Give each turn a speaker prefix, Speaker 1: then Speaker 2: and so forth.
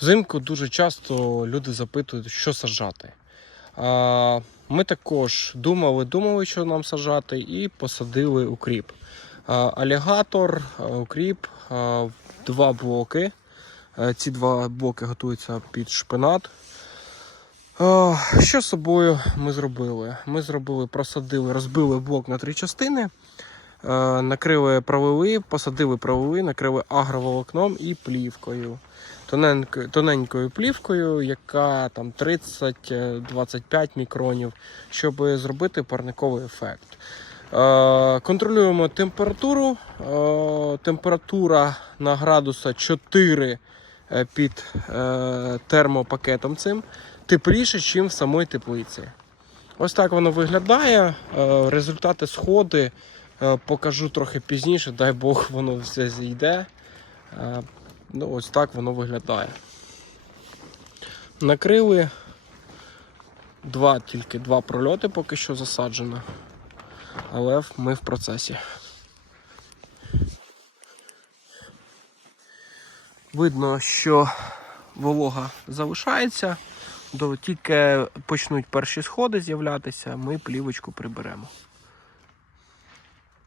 Speaker 1: Взимку дуже часто люди запитують, що саджати. Ми також думали, думали, що нам саджати, і посадили укріп. Алігатор, укріп, два блоки. Ці два блоки готуються під шпинат. Що з собою ми зробили? Ми зробили, просадили, розбили блок на три частини. Е, Накрили правили, посадили правили, накрили агроволокном і плівкою. Тоненькою, тоненькою плівкою, яка там 30-25 мікронів, щоб зробити парниковий ефект. Е, Контролюємо температуру. Е, Температура на градуса 4 е, під е, термопакетом цим тепліше, ніж в самій теплиці. Ось так воно виглядає. Е, Результати сходи покажу трохи пізніше, дай Бог, воно все зійде. Е, Ну, ось так воно виглядає. Накрили два, тільки два прольоти поки що засаджено. Але ми в процесі. Видно, що волога залишається. Тільки почнуть перші сходи з'являтися, ми плівочку приберемо.